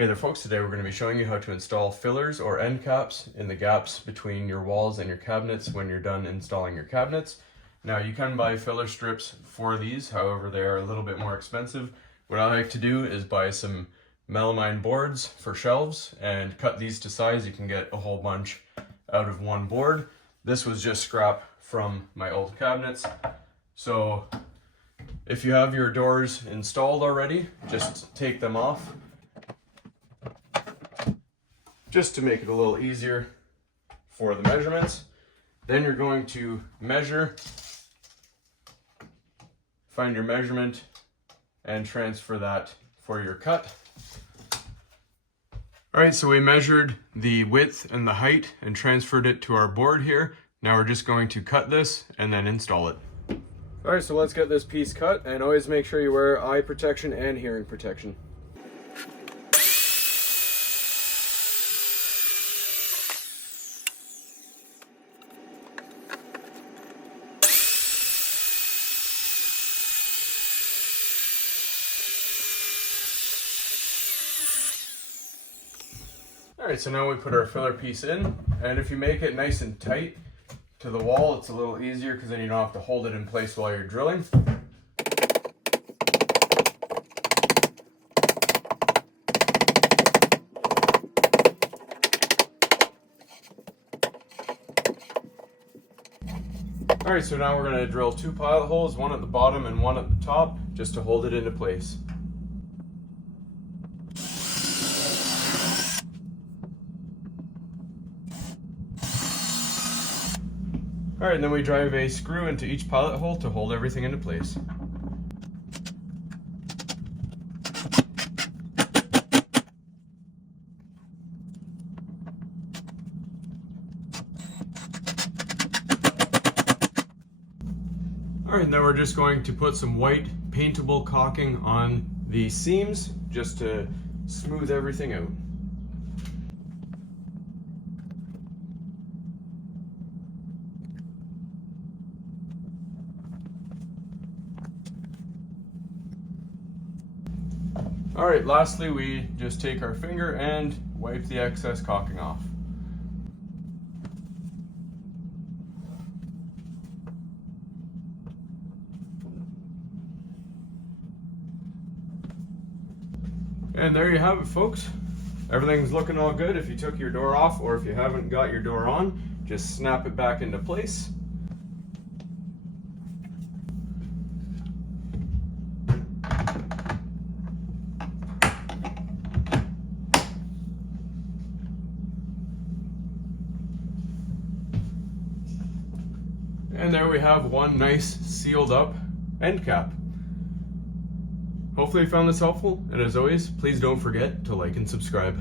Hey there folks, today we're going to be showing you how to install fillers or end caps in the gaps between your walls and your cabinets when you're done installing your cabinets. Now you can buy filler strips for these, however they are a little bit more expensive. What I like to do is buy some melamine boards for shelves and cut these to size. You can get a whole bunch out of one board. This was just scrap from my old cabinets. So if you have your doors installed already, just take them off, just to make it a little easier for the measurements. Then you're going to measure, find your measurement, and transfer that for your cut. All right, so we measured the width and the height and transferred it to our board here. Now we're just going to cut this and then install it. All right, so let's get this piece cut, and always make sure you wear eye protection and hearing protection. Alright, so now we put our filler piece in, and if you make it nice and tight to the wall, it's a little easier because then you don't have to hold it in place while you're drilling. Alright, so now we're going to drill two pilot holes, one at the bottom and one at the top, just to hold it into place. Alright, and then we drive a screw into each pilot hole to hold everything into place. Alright, and then we're just going to put some white paintable caulking on the seams just to smooth everything out. Alright, lastly we just take our finger and wipe the excess caulking off. And there you have it, folks. Everything's looking all good. If you took your door off or if you haven't got your door on, just snap it back into place. And there we have one nice sealed up end cap. Hopefully you found this helpful, and as always, please don't forget to like and subscribe.